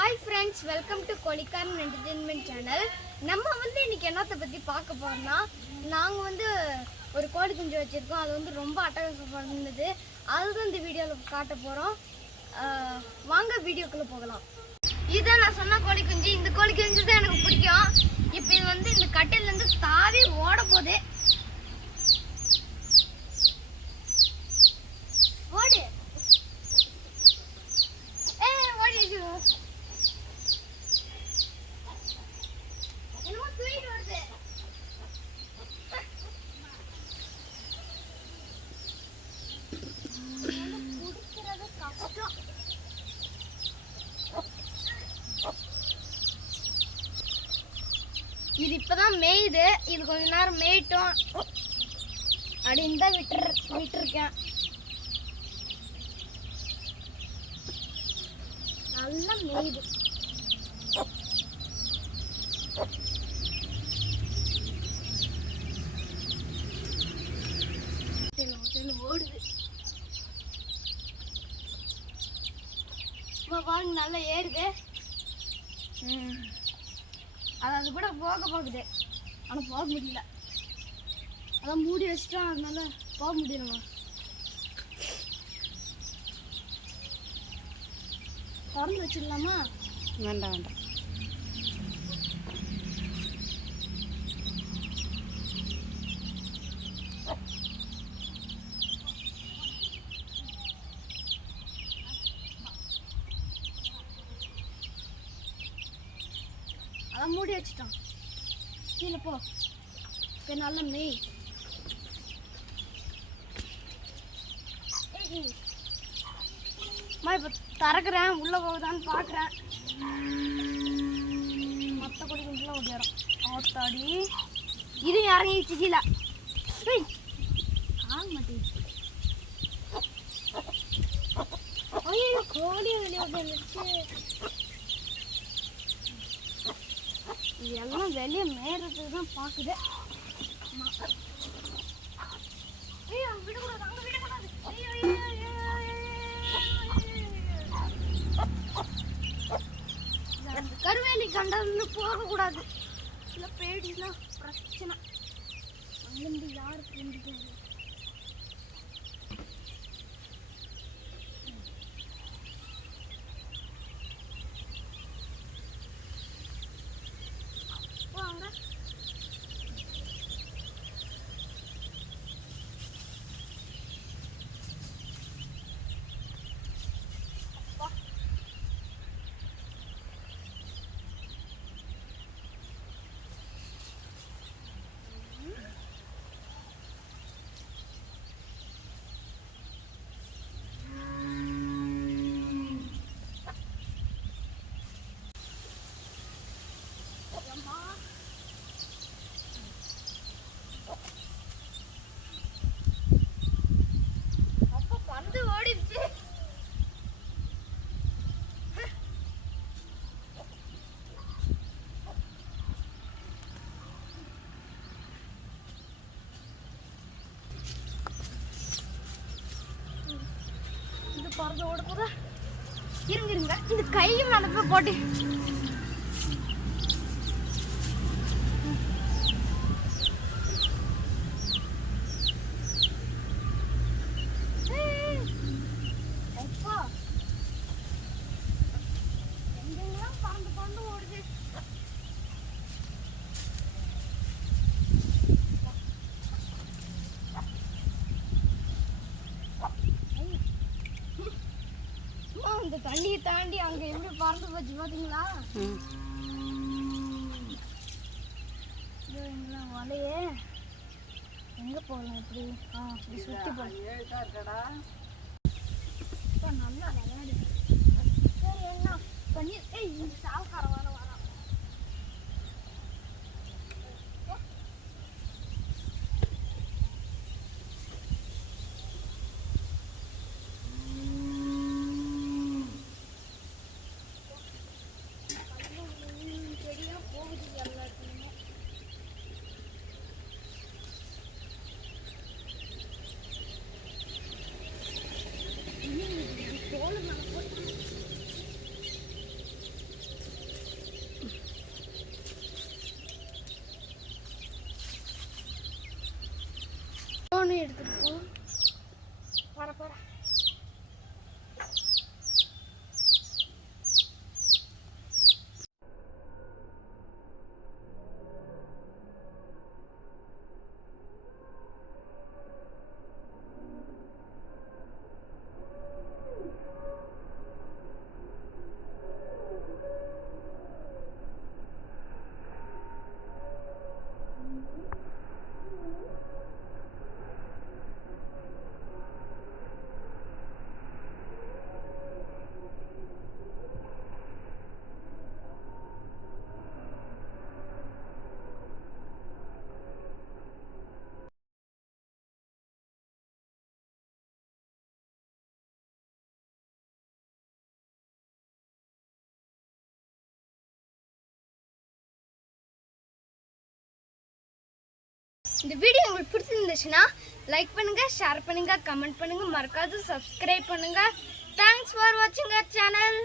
Hi friends, welcome to Kolikaran Entertainment Channel. நம்ம இன்னைக்கு என்னத்தை பத்தி பார்க்க போறோம்னா நாங்க ஒரு கோழி குஞ்சு வச்சிருக்கோம். அது ரொம்ப அட்டகாசமா இருந்தது. அதுதான் இந்த வீடியோல காட்ட போறோம். வாங்க வீடியோக்குள்ள போகலாம். இதான் நான் சொன்ன கோழி குஞ்சு. இந்த கோழி குஞ்சு தான் எனக்கு பிடிக்கும். இப்போ இது இந்த கட்டில இருந்து தாவி ஓட போகுது. ஓடு. ஓடிடு. இது இப்பதான் மேயுது. இது கொஞ்ச நேரம் மேயிட்டோம் அப்படின்னு தான் விட்டுருக்கேன். நல்லா மேயுது. ஓடுது. பாருங்க நல்லா ஏறுது. அது கூட போகுது. ஆனால் போக முடியல. அதான் மூடி வச்சுட்டோம். அதனால போக முடியலமா. திறந்து வச்சிடலாமா? வேண்டாம் வேண்டாம். அதான் மூடி வச்சுட்டோம். கீழே போ. இப்போ நல்லா மேய். இப்போ திறக்கிறேன். உள்ளே போகுதான்னு பார்க்குறேன். மற்ற கொடி குஞ்சுலாம் ஓடிடும். ஆத்தாடி இது இறங்கிச்சு கீழே. ஆக மாட்டேங்குது. ஐயோ கோழி வெளியே வந்துருச்சு. இதெல்லாம் வெளியே மேறதுக்கு தான் பார்க்குது. ஐயோ விடக்கூடாது. அங்கே விடக்கூடாது. கருவேலி கண்டது போகக்கூடாது. இல்லை பேடிலாம் பிரச்சனை. அங்கிருந்து யாருக்கு கொண்டு வாங்க. பறந்து ஓட போதா? இருங்க. இந்த கையும் நடப்ப போட்டு எங்கெல்லாம் பறந்து ஓடுது. இந்த தண்ணியை தாண்டி அங்க எப்படி பறந்து போச்சு பாத்தீங்களா? வலையே எங்க போகலாம்? எப்படி இப்படி சுத்தி போகலாம். நல்லா விளையாடு. சரி என்ன பண்ணி இந்த சாவுக்கார வர எடுத்துருக்கோம். போட இந்த வீடியோ உங்களுக்கு பிடிச்சிருந்துச்சுன்னா லைக் பண்ணுங்க, ஷேர் பண்ணுங்க, கமெண்ட் பண்ணுங்க, மறக்காது சப்ஸ்கிரைப் பண்ணுங்க. தேங்க்ஸ் ஃபார் வாட்சிங் அவர் சேனல்.